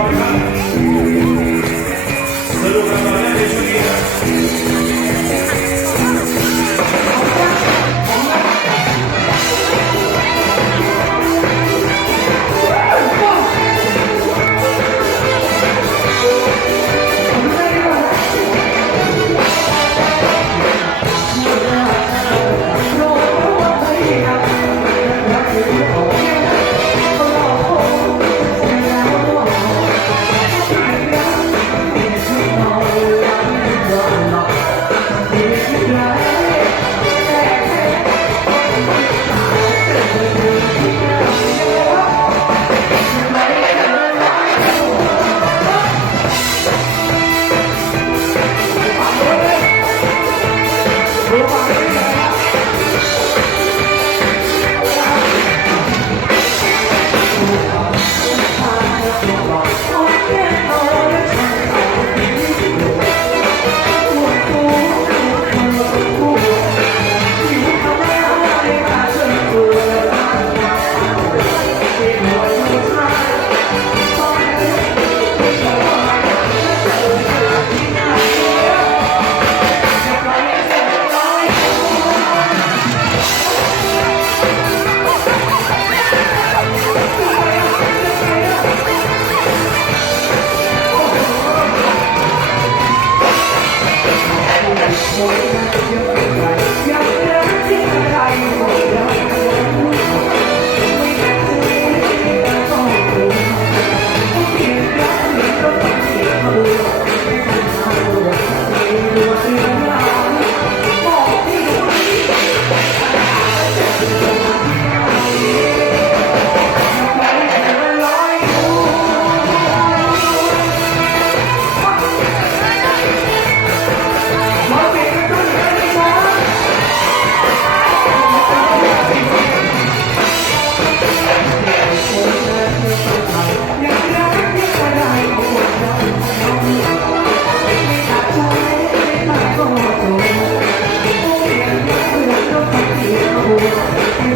Harika.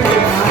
Yeah.